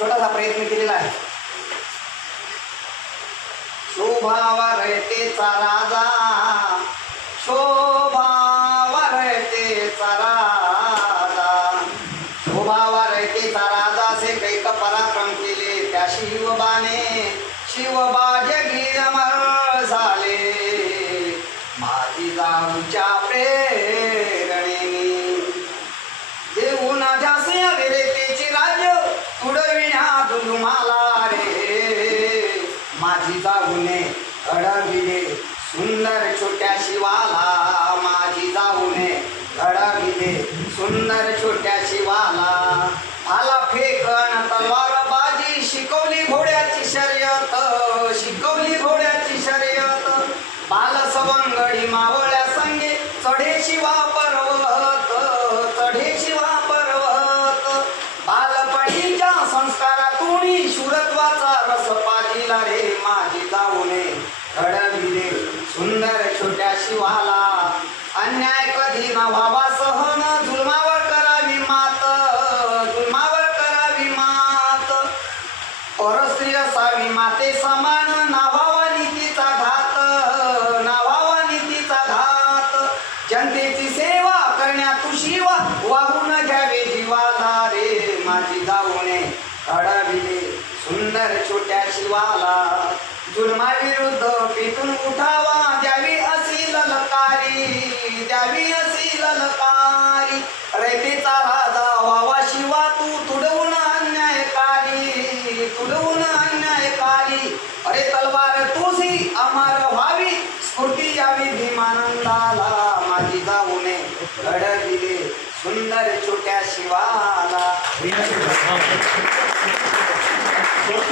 छोटासा प्रयत्न केलेला आहे. शोभावा रयतेचा राजा, शोभावा रयतेचा राजा, शोभावा रयतेचा राजा से कैक पराक्रम केले त्या शिवबाने, शिवबा जगी अमर झाले. माझी जाऊच्या प्रेरणेने देऊन जासे अविरतेची राज्य तुडविण्या तुम्हाला रे. माझी जाऊने घडविले सुंदर छोट्या शिवाला, माझी जाऊने घडविले सुंदर छोट्या शिवाला. भाला फेकण तलवार बाजी शिकवली घोड्याची शर्यत, शिकवली घोड्याची शर्यत. बाल सवंगडी मावळ्या संगे चढे शिवा पर्वत, चढे शिवा पर्वत. बालपणीच्या संस्कारातून शूरत्वाचा रस पाजिला रे. माझी जाऊने घडविले सुंदर छोट्या शिवाला. अन्याय कधी न व्हावा सहन, जुलमावर करावी मात, जुलमावर करावी मात. परस्त्री असावी माते समान, नावावा नीतीचा घात, नावावा नीतीचा घात. जनतेची सेवा करण्या तू शिवा वाहून घ्यावे जीवाला रे. माझी जाऊने घडविले सुंदर छोट्या शिवाला. जुलमाविरुद्ध पेटून उठावा द्यावी अशी ललकारी, द्यावी अशी ललकारी. रयतेचा राजा व्हावा शिवा तू तुडवून अन्यायकारी, तुडवून अन्यायकारी. अरे तलवार तुझी अमर व्हावी स्फूर्ती यावी भीमानंदाला. माझी जाऊने घडविले सुंदर छोट्या शिवाला.